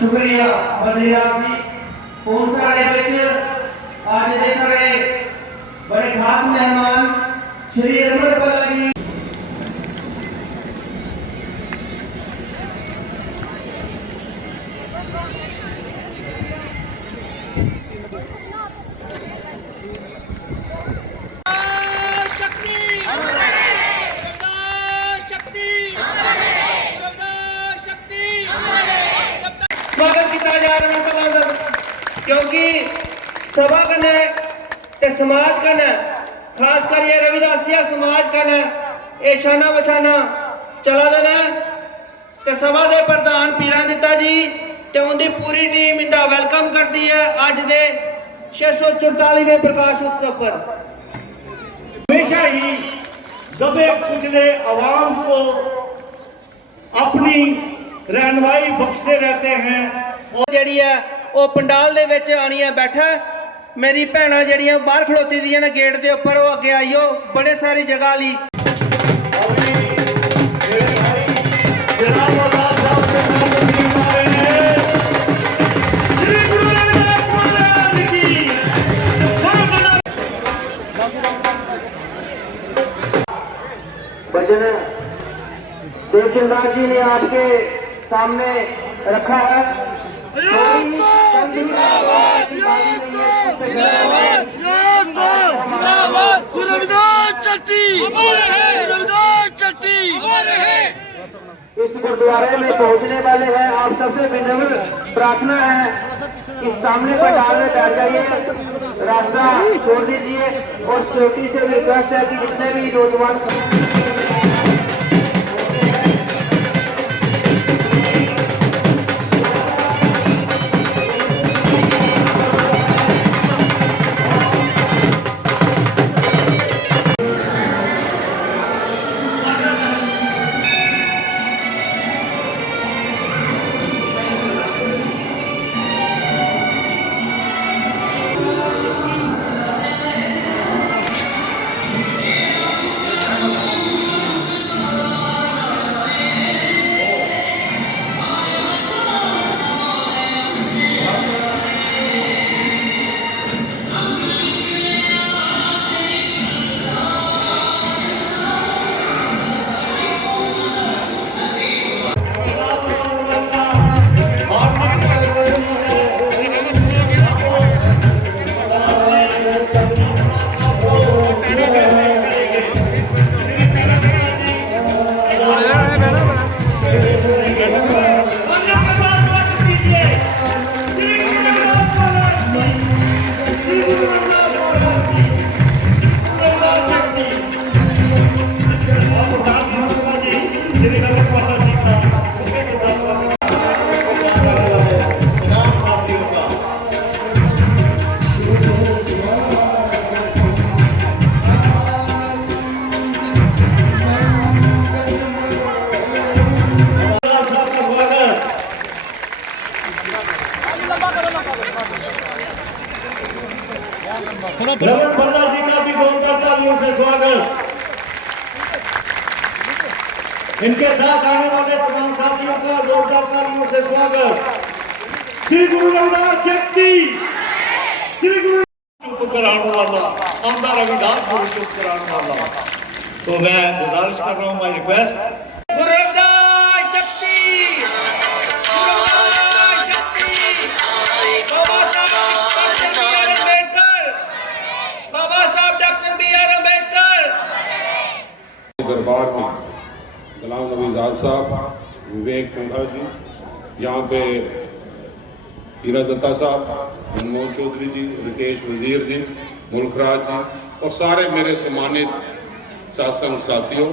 शुक्रिया बल्लेराम जी। फोन सारे आज दे सारे बड़े खास मेहमान श्री अहमद भल्ला जी। स्वागत किया जा रहा है क्योंकि सभा कने ते समाज कने खासकर ये रविदासिया समाज कने ये शाना बछाना चला देना ते सभा दे प्रधान पीरा दिता जी ते उनकी पूरी टीम इंदा वेलकम करती है अज दे 644वें प्रकाश उत्सव पर। हमेशा ही दबे कुचले आवाम को अपनी रहनुमाई बख्शते रहते हैं और जड़ी है वो पंडाल दे विच आनी है बैठा मेरी भैणां जड़ियां बाहर खलोती दियां ने गेट दे उपर वो अगे आइयो बड़े सारी जगह ली। भजन देवचंदास जी ने आपके सामने रखा है। इस गुरुद्वारे में पहुंचने वाले हैं आप सबसे विनम्र प्रार्थना है कि सामने पंडाल में बैठ जाइए, रास्ता छोड़ दीजिए और सिक्योरिटी से रिक्वेस्ट है कि जितने भी नौजवान रमन भल्ला जी का भी जोरदार तालियों से स्वागत। इनके साथ आने वाले तमाम साथियों का जोरदार तालियों से स्वागत। श्री गुरु रविदास जयंती, श्री गुरु चुप कराने वाला आंदा रविदास गुरु चुप कराने वाला। तो मैं गुजारिश कर रहा हूँ, माई रिक्वेस्ट दरबार में गुलाम नबी आज़ाद साहब, विवेक कुंभा जी, यहाँ पे हीरा दत्ता साहब, मनमोहन चौधरी जी, रितेश वजीर जी, मुल्खराज जी और सारे मेरे सम्मानित सत्संग साथियों,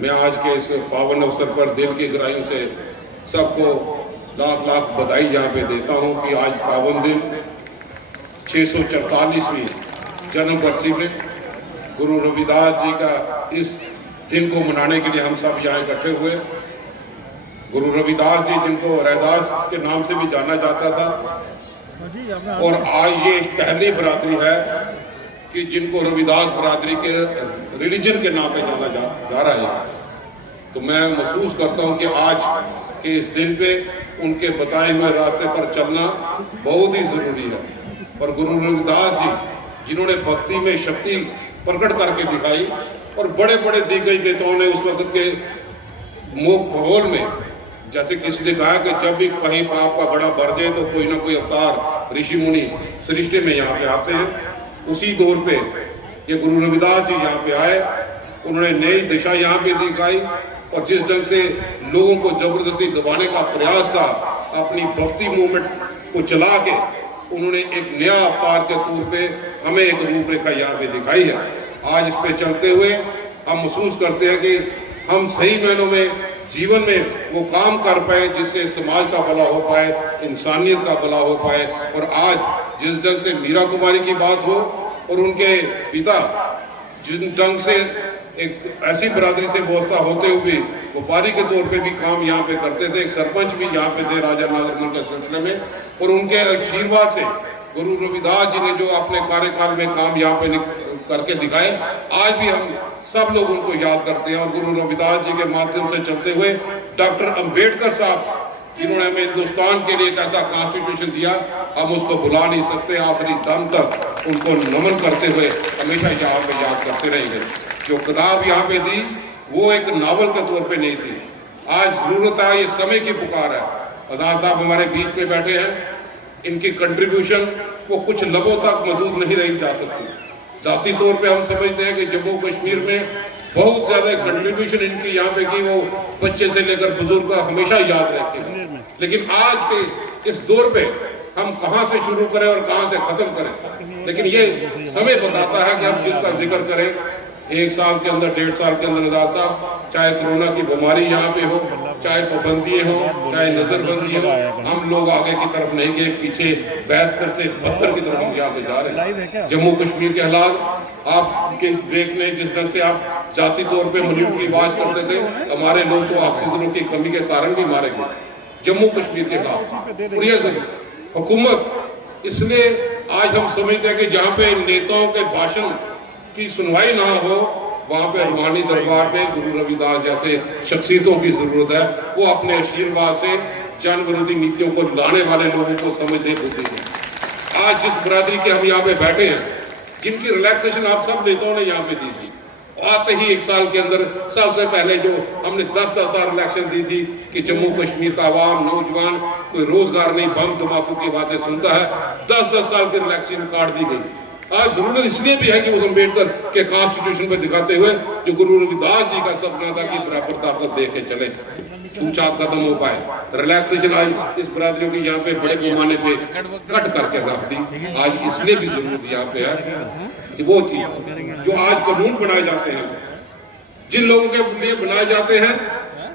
मैं आज के इस पावन अवसर पर दिल की गहराइयों से सबको लाख लाख बधाई यहाँ पे देता हूँ कि आज पावन दिन 644वीं जन्म बरसी में गुरु रविदास जी का इस दिन को मनाने के लिए हम सब यहाँ इकट्ठे हुए। गुरु रविदास जी जिनको रैदास के नाम से भी जाना जाता था और आज ये पहली बरादरी है कि जिनको रविदास बरादरी के रिलीजन के नाम पे जाना जा रहा है। तो मैं महसूस करता हूँ कि आज कि इस दिन पे उनके बताए हुए रास्ते पर चलना बहुत ही जरूरी है। और गुरु रविदास जी जिन्होंने भक्ति में शक्ति प्रकट करके दिखाई और बड़े बड़े दिग्गज नेताओं ने उस वक्त के माहौल में, जैसे किसी ने कहा कि जब भी कहीं पाप का घड़ा भर जाए तो कोई ना कोई अवतार ऋषि मुनि सृष्टि में यहाँ पे आते हैं। उसी दौर पे ये गुरु रविदास जी यहाँ पे आए, उन्होंने नई दिशा यहाँ पे दिखाई और जिस ढंग से लोगों को जबरदस्ती दबाने का प्रयास था, अपनी भक्ति मूवमेंट को चला के उन्होंने एक नया अवतार के तौर पे हमें एक रूपरेखा यहाँ पे दिखाई है। आज इस पे चलते हुए हम महसूस करते हैं कि हम सही मायनों में जीवन में वो काम कर पाए जिससे समाज का भला हो पाए, इंसानियत का भला हो पाए। और आज जिस ढंग से मीरा कुमारी की बात हो और उनके पिता जिस ढंग से एक ऐसी बरादरी से वास्ता होते हुए व्यापारी के तौर पे भी काम यहाँ पे करते थे, एक सरपंच भी यहाँ पे थे राजा नागरमल के सिलसिले में, और उनके आशीर्वाद से गुरु रविदास जी ने जो अपने कार्यकाल में काम यहाँ पे करके दिखाए, आज भी हम सब लोग उनको याद करते हैं। और गुरु रविदास जी के माध्यम से चलते हुए डॉक्टर अंबेडकर साहब जिन्होंने हमें हिंदुस्तान के लिए एक ऐसा कॉन्स्टिट्यूशन दिया, हम उसको भुला नहीं सकते। आखिरी दम तक उनको नमन करते हुए हमेशा यहाँ पे याद करते रहेंगे। जो किताब यहाँ पे दी वो एक नावल के तौर पे नहीं थी, आज जरूरत है, ये समय की पुकार है। आजाद साहब हमारे बीच में बैठे हैं, इनकी कंट्रीब्यूशन वो कुछ लबों तक महदूद नहीं रही जा सकती। जाती तौर पे हम समझते हैं कि जम्मू कश्मीर में बहुत ज्यादा कंट्रीब्यूशन इनकी यहाँ पे की, वो बच्चे से लेकर बुजुर्ग का हमेशा याद रहते हैं। लेकिन आज के इस दौर पे हम कहाँ से शुरू करें और कहाँ से खत्म करें, लेकिन ये समय बताता है कि हम जिसका जिक्र करें। 1 साल के अंदर 1.5 साल के अंदर आजाद साहब, चाहे कोरोना की बीमारी यहाँ पे हो, चाहे पाबंदी हो, चाहे नजरबंदी हो, हम लोग आगे की तरफ नहीं गए, पीछे 72 से 72 की तरफ हम यहाँ पे जा रहे हैं। जम्मू कश्मीर के हालात आपके देखने, जिस ढंग से आप जाति तौर पे मलिक की आवाज करते थे, हमारे लोग तो ऑक्सीजनों की कमी के कारण भी मारे गए जम्मू कश्मीर के खिलाफ। और ये हुकूमत इसलिए आज हम समझते हैं कि जहाँ पे नेताओं के भाषण की सुनवाई ना हो, वहाँ पे रूहानी दरबार में गुरु रविदास जैसे शख्सियतों की जरूरत है। वो अपने आशीर्वाद से जन विरोधी नीतियों को लाने वाले लोगों को समझने बुद्धि है। आज जिस बरादरी के हम यहाँ पे बैठे हैं, जिनकी रिलैक्सेशन आप सब नेताओं ने यहाँ पे दी थी, आते ही 1 साल के अंदर सबसे पहले जो हमने 10-10 साल रिलैक्सेशन दी थी कि जम्मू कश्मीर का आवाम नौजवान कोई रोजगार नहीं, बम धमाकों की बातें सुनता है, 10-10 साल की रिलैक्सेशन काट दी गई। आज जरूरत इसलिए भी है कि उस अम्बेडकर के कॉन्स्टिट्यूशन पे दिखाते हुए जो गुरु रविदास जी का सपना था कि बराबर ताकत दे के चले, छूछात खत्म हो पाए। रिलैक्सेशन आज इस बरादरियों की यहाँ पे बड़े पैमाने पे कट करके रख दी। आज इसलिए भी जरूरत यहाँ पे है कि वो चीज जो आज कानून बनाए जाते हैं, जिन लोगों के लिए बनाए जाते हैं,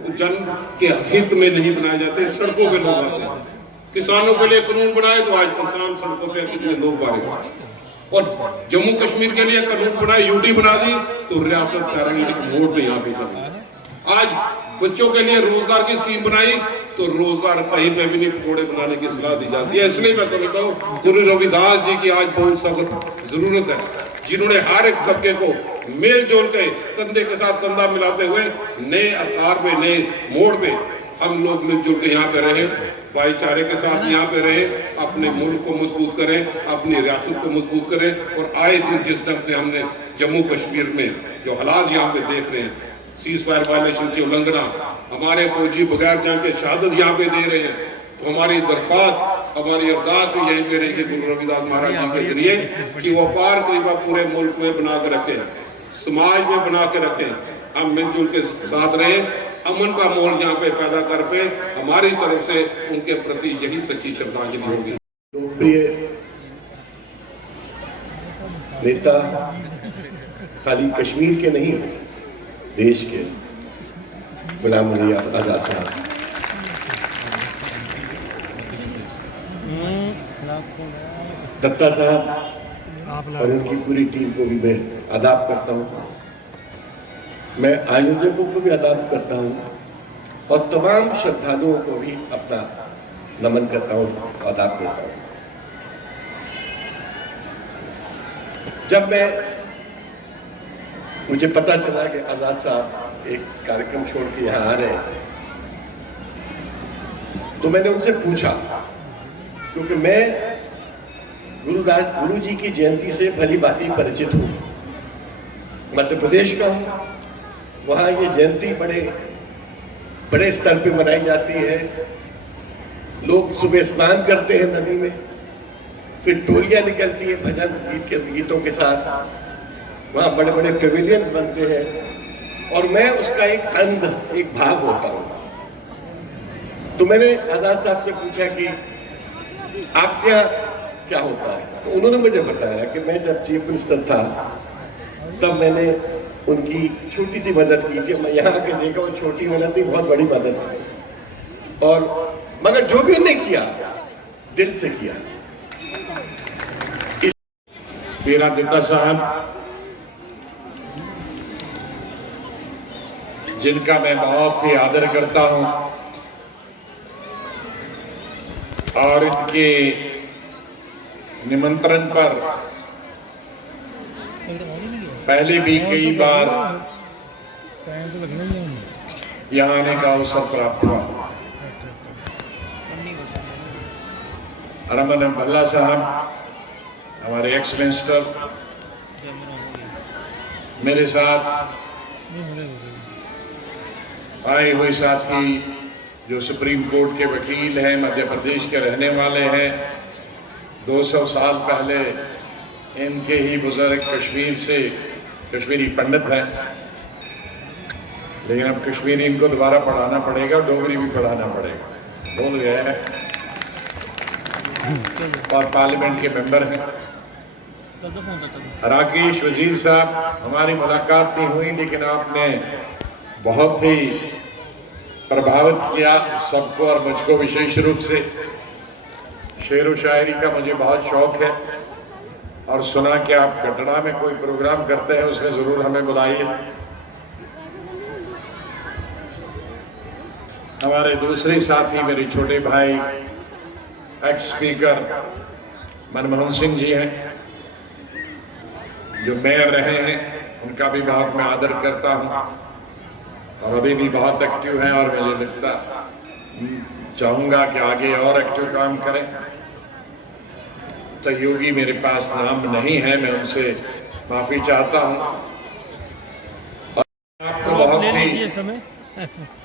वो जन के हित में नहीं बनाए जाते, सड़कों पे लोग आते हैं। किसानों के लिए कानून बनाए तो आज किसान सड़कों पे कितने लोग मारे, और जम्मू कश्मीर के लिए कानून बनाए, यूटी बना दी तो रियासत पैरामिलिट्री मोड पे यहाँ पे चल। आज बच्चों के लिए रोजगार की स्कीम बनाई तो रोजगार कहीं पे भी नहीं पकौड़े बनाने की सलाह दी जाती है। इसलिए मैं समझता हूँ गुरु रविदास जी की आज बहुत सख्त जरूरत है, जिन्होंने हर एक तबके को मेल जोल के कंधे के साथ कंधा मिलाते हुए नए आकार में, नए मोड़ पे हम लोग मिलजुल के यहाँ पे रहे, भाईचारे के साथ यहाँ पे रहे, अपने मुल्क को मजबूत करें, अपनी रियासत को मजबूत करें। और आए दिन जिस ढंग से हमने जम्मू कश्मीर में जो हालात यहाँ पे देख रहे हैं, सीज फायर वायलेशन की उल्लंघना, हमारे फौजी बगैर जंग के शहादत यहाँ पे दे रहे हैं, तो हमारी दरख्वास्त, हमारी अरदास भी यहीं पे रहेगी गुरु रविदास महाराज जी के जरिए कि वो पार करीबा पूरे मुल्क में बना के रखें, समाज में बना के रखें, हम मिलजुल के साथ रहें, अमन का माहौल यहाँ पे पैदा कर पे हमारी तरफ से उनके प्रति यही सच्ची श्रद्धांजलि होगी। लोकप्रिय नेता खाली कश्मीर के नहीं, देश के गुलाम अली आजाद साहब, दत्ता साहब और उनकी पूरी टीम को भी मैं आदाब करता हूँ। मैं आयोजकों को भी आदाब करता हूँ और तमाम श्रद्धालुओं को भी अपना नमन करता हूँ, आदाब करता हूँ। जब मुझे पता चला कि आजाद साहब एक कार्यक्रम छोड़ के यहाँ आ रहे हैं, तो मैंने उनसे पूछा, क्योंकि मैं गुरु जी की जयंती से भली भांति परिचित हूँ, मध्य प्रदेश का हूँ, वहाँ ये जयंती बड़े स्तर पे मनाई जाती है। लोग सुबह स्नान करते हैं नदी में, फिर टोलियाँ निकलती है भजन गीतों के साथ, वहाँ बड़े बड़े पेविलियंस बनते हैं और मैं उसका एक भाग होता हूँ। तो मैंने आजाद साहब से पूछा कि आपके यहाँ क्या होता है, तो उन्होंने मुझे बताया कि मैं जब चीफ मिनिस्टर था तब मैंने उनकी छोटी सी मदद की थी। मैं यहाँ आके देखा वो छोटी मदद नहीं, बहुत बड़ी मदद थी, और मगर जो भी उन्होंने किया दिल से किया। मेरा दत्ता साहब, जिनका मैं बहुत ही आदर करता हूं और इनके निमंत्रण पर पहले भी कई बार यहाँ आने का अवसर प्राप्त हुआ। रमन भल्ला साहब, हमारे एक्स मिनिस्टर, मेरे साथ आए हुए साथी जो सुप्रीम कोर्ट के वकील हैं, मध्य प्रदेश के रहने वाले हैं, 200 साल पहले इनके ही बुजुर्ग कश्मीर से कश्मीरी पंडित हैं, लेकिन अब कश्मीरी इनको दोबारा पढ़ाना पड़ेगा, डोगरी भी पढ़ाना पड़ेगा, बोल गए हैं, और पार्लियामेंट के मेंबर हैं। राकेश वजीर साहब, हमारी मुलाकात नहीं हुई लेकिन आपने बहुत ही प्रभावित किया सबको और मुझको विशेष रूप से। शेर व शायरी का मुझे बहुत शौक है और सुना कि आप कटरा में कोई प्रोग्राम करते हैं, उसमें जरूर हमें बुलाइए। हमारे दूसरे साथी मेरे छोटे भाई एक्स स्पीकर मनमोहन सिंह जी हैं, जो मेयर रहे हैं, उनका भी बहुत मैं आदर करता हूं और अभी भी बहुत एक्टिव हैं और मुझे लगता चाहूंगा कि आगे और एक्टिव काम करें। सहयोगी मेरे पास नाम नहीं है, मैं उनसे माफी चाहता हूं और आपको बहुत ही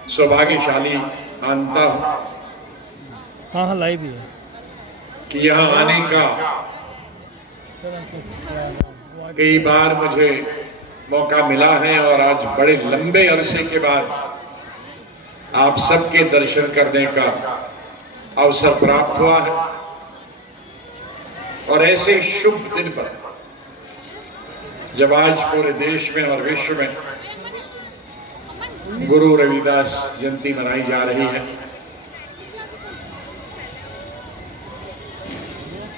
सौभाग्यशाली मानता हूं। हाँ लाइव ही है कि यहाँ आने का कई बार मुझे मौका मिला है और आज बड़े लंबे अरसे के बाद आप सबके दर्शन करने का अवसर प्राप्त हुआ है। और ऐसे शुभ दिन पर जब आज पूरे देश में और विश्व में गुरु रविदास जयंती मनाई जा रही है,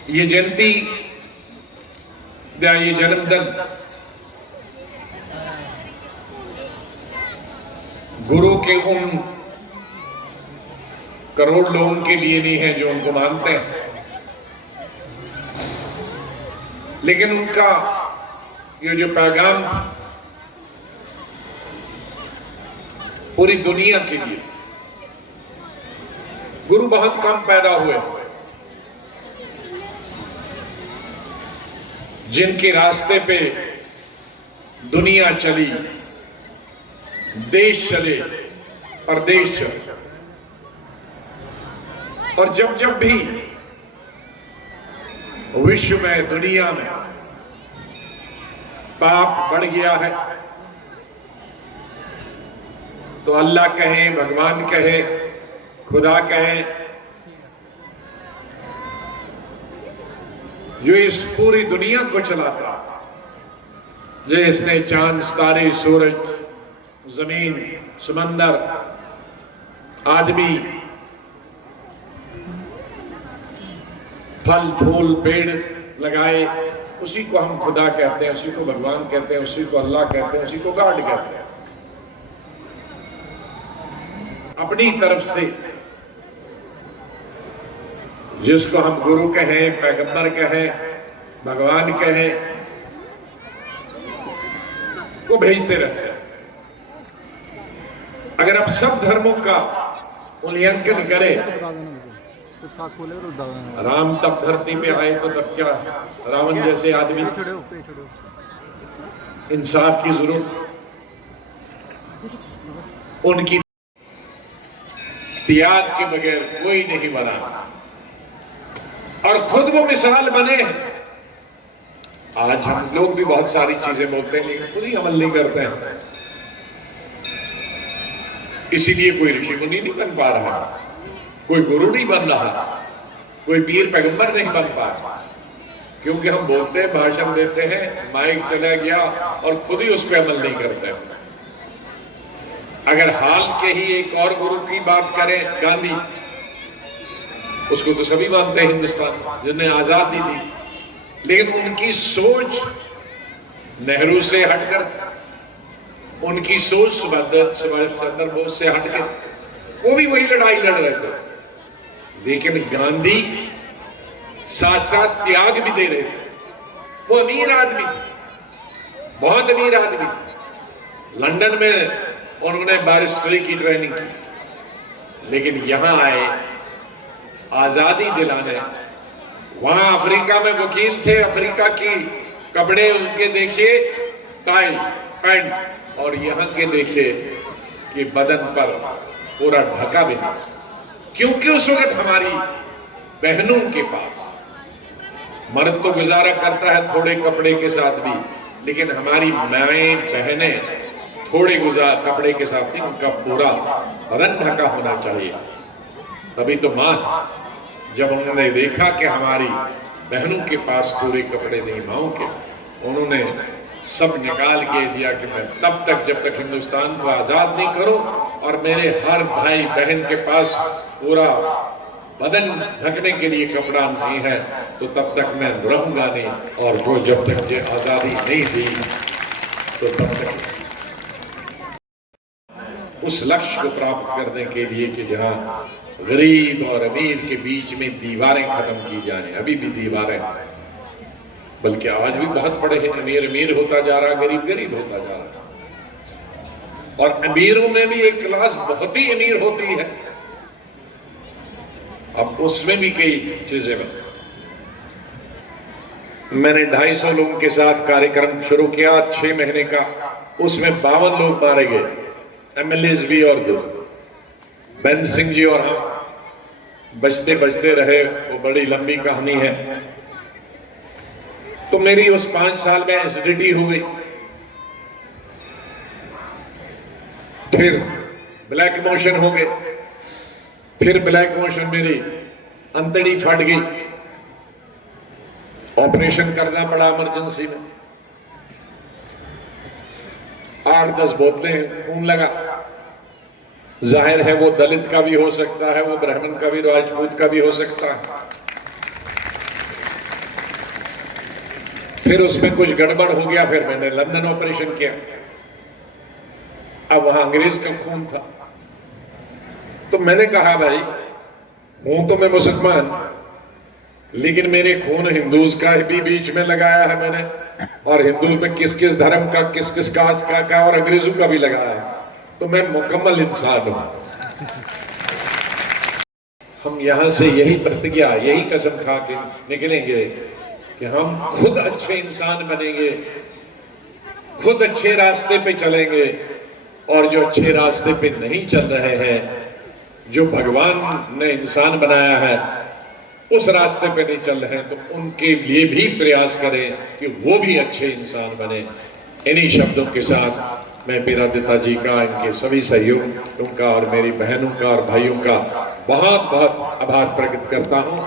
ये जयंती या ये जन्मदिन गुरु के उन करोड़ लोगों के लिए नहीं है जो उनको मानते हैं, लेकिन उनका ये जो पैगाम पूरी दुनिया के लिए। गुरु बहुत कम पैदा हुए जिनके रास्ते पे दुनिया चली, देश चले, परदेश चले, और जब जब भी विश्व में, दुनिया में पाप बढ़ गया है तो अल्लाह कहे, भगवान कहे, खुदा कहे, जो इस पूरी दुनिया को चलाता, जिसने चांद, तारे, सूरज, जमीन, समंदर, आदमी, फल फूल पेड़ लगाए, उसी को हम खुदा कहते हैं, उसी को भगवान कहते हैं, उसी को अल्लाह कहते हैं, उसी को गॉड कहते हैं। अपनी तरफ से जिसको हम गुरु कहें, पैगंबर कहें, भगवान कहें, वो भेजते रहते हैं। अगर आप सब धर्मों का मूल्यांकन करे। कुछ खास बोले तो बता देना। राम तब धरती पे आए तो तब क्या रावण जैसे आदमी, इंसाफ की जरूरत, उनकी त्याग के बगैर कोई नहीं बना और खुद वो मिसाल बने। आज हम लोग भी बहुत सारी चीजें बोलते हैं लेकिन खुद ही अमल नहीं करते हैं, इसीलिए कोई ऋषि मुनि नहीं बन पा रहा, कोई गुरु नहीं बन रहा, कोई पीर पैगंबर नहीं बन पा रहा, क्योंकि हम बोलते हैं, भाषण देते हैं, माइक चला गया और खुद ही उस पर अमल नहीं करते। अगर हाल के ही एक और गुरु की बात करें, गांधी, उसको तो सभी मानते हैं हिंदुस्तान, जिन्हें आजादी दी, लेकिन उनकी सोच नेहरू से हटकर थी, उनकी सोच सुभाष चंद्र बोस से हटकर, वो भी वही लड़ाई लड़ रहे थे, लेकिन गांधी साथ साथ त्याग भी दे रहे थे। वो अमीर आदमी थे, बहुत अमीर आदमी थे, लंदन में उन्होंने बैरिस्टरी की ट्रेनिंग की, लेकिन यहां आए आजादी दिलाने। वहां अफ्रीका में वकील थे, अफ्रीका की कपड़े उसके देखिए टाई पैंट, और यहां के देखिए कि बदन पर पूरा ढका भी नहीं, क्योंकि उस वक्त हमारी बहनों के पास, मर्द तो गुजारा करता है थोड़े कपड़े के साथ भी, लेकिन हमारी माएं बहनें थोड़े कपड़े के साथ नहीं, उनका पूरा बदन ढका होना चाहिए। तभी तो मां, जब उन्होंने देखा कि हमारी बहनों के पास पूरे कपड़े नहीं माओ के, उन्होंने सब निकाल के दिया कि मैं तब तक जब तक हिंदुस्तान को आजाद नहीं करूं और मेरे हर भाई बहन के पास पूरा बदन ढकने के लिए कपड़ा नहीं है, तो तब तक मैं रहूंगा नहीं, और वो जब तक ये आजादी नहीं दी तो तब तक उस लक्ष्य को प्राप्त करने के लिए कि जहां गरीब और अमीर के बीच में दीवारें खत्म की जाए, अभी भी दीवारें, बल्कि आज भी बहुत बड़े हैं, अमीर अमीर होता जा रहा, गरीब गरीब होता जा रहा, और अमीरों में भी एक क्लास बहुत ही अमीर होती है, अब उसमें भी कई चीजें बन। मैंने 250 लोगों के साथ कार्यक्रम शुरू किया 6 महीने का, उसमें 52 लोग मारे गए, एमएलए भी और 2, बेन सिंह जी और हम बचते बचते रहे, वो बड़ी लंबी कहानी है। तो मेरी उस 5 साल में एसिडिटी हुई, फिर ब्लैक मोशन हो गए, फिर ब्लैक मोशन मेरी अंतड़ी फट गई, ऑपरेशन करना पड़ा इमरजेंसी में, 8-10 बोतलें खून लगा। जाहिर है वो दलित का भी हो सकता है, वो ब्राह्मण का भी, राजपूत का भी हो सकता है। फिर उसमें कुछ गड़बड़ हो गया, फिर मैंने लंदन ऑपरेशन किया। अब वहां अंग्रेज का खून था, तो मैंने कहा भाई हूं तो मैं मुसलमान, लेकिन मेरे खून हिंदूज का भी बीच में लगाया है मैंने, और हिंदू में किस किस धर्म का, किस किस कास्ट का और अंग्रेजों का भी लगाया है, तो मैं मुकम्मल इंसान हूं। हम यहां से यही प्रतिज्ञा, यही कसम खा के निकलेंगे कि हम खुद अच्छे इंसान बनेंगे, खुद अच्छे रास्ते पे चलेंगे, और जो अच्छे रास्ते पे नहीं चल रहे हैं, जो भगवान ने इंसान बनाया है उस रास्ते पे नहीं चल रहे हैं, तो उनके लिए भी प्रयास करें कि वो भी अच्छे इंसान बने। इन्हीं शब्दों के साथ मैं पीरादिता जी का, इनके सभी सहयोगियों का और मेरी बहनों का और भाइयों का बहुत बहुत आभार प्रकट करता हूं।